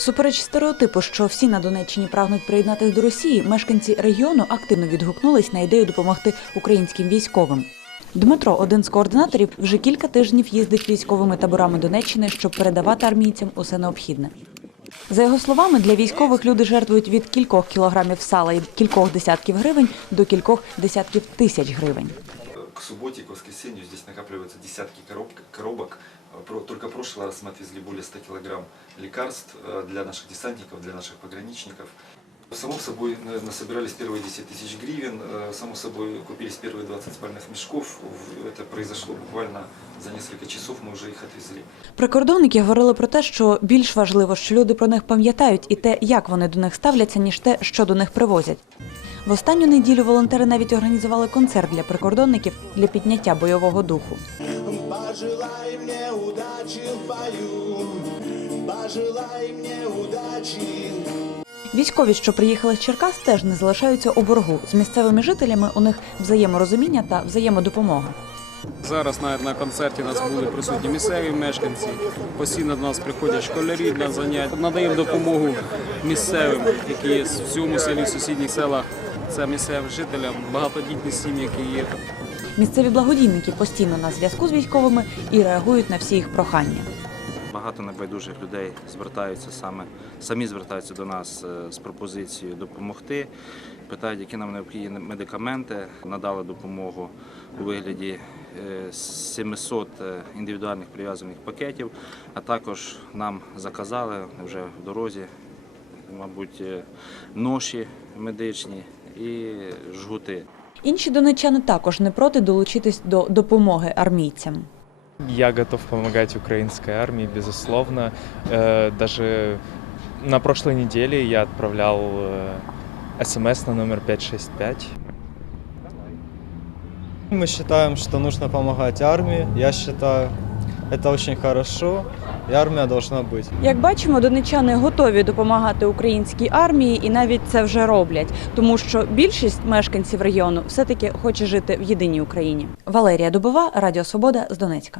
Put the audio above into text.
Всупереч стереотипу, що всі на Донеччині прагнуть приєднатися до Росії, мешканці регіону активно відгукнулись на ідею допомогти українським військовим. Дмитро, один з координаторів, вже кілька тижнів їздить військовими таборами Донеччини, щоб передавати армійцям усе необхідне. За його словами, для військових люди жертвують від кількох кілограмів сала і кількох десятків гривень до кількох десятків тисяч гривень К субботе, к воскресенью здесь накапливаются десятки коробок. коробок. Э, Про- Только в прошлый раз мы отвезли более 100 килограмм лекарств э, для наших десантников, для наших пограничников. Само собой на- насобирались первые 10 тысяч гривен, э, само собой купились первые 20 спальных мешков. В- Это произошло буквально за несколько часов, мы уже их отвезли. Прикордонники говорили про те, що більш важливо, що люди про них пам'ятають і те, як вони до них ставляться, ніж те, що до них привозять. В останню неділю волонтери навіть організували концерт для прикордонників для підняття бойового духу. Пожелай мне удачи в бою, пожелай мне удачи. Військові, що приїхали з Черкас, теж не залишаються у боргу. З місцевими жителями у них взаєморозуміння та взаємодопомога. Зараз на, на концерті нас були присутні місцеві мешканці. Постійно до нас приходять школярі для занять. Надаємо допомогу місцевим, які є в цьому селі, в сусідніх селах. Це місцевим жителям, багатодітні сім'ї, які є. Місцеві благодійники постійно на зв'язку з військовими і реагують на всі їх прохання. Багато небайдужих людей звертаються саме, самі звертаються до нас е, з пропозицією допомогти. Питають, які нам необхідні медикаменти. Надали допомогу у вигляді е, 700 е, індивідуальних прив'язаних пакетів, а також нам заказали вже в дорозі, мабуть, е, ноші медичні і жгути. Інші донеччани також не проти долучитись до допомоги армійцям. Я готов помогать украинской армии, безусловно. Э, Даже на прошлой неделе я отправлял э, смс на номер 565. Мы считаем, что нужно помогать армии. Я считаю, это очень хорошо, і Армія должна бути. Як бачимо, донечани готові допомагати українській армії і навіть це вже роблять, тому що більшість мешканців регіону все таки хоче жити в єдиній Україні. Валерія Дубова, Радіо Свобода з Донецька.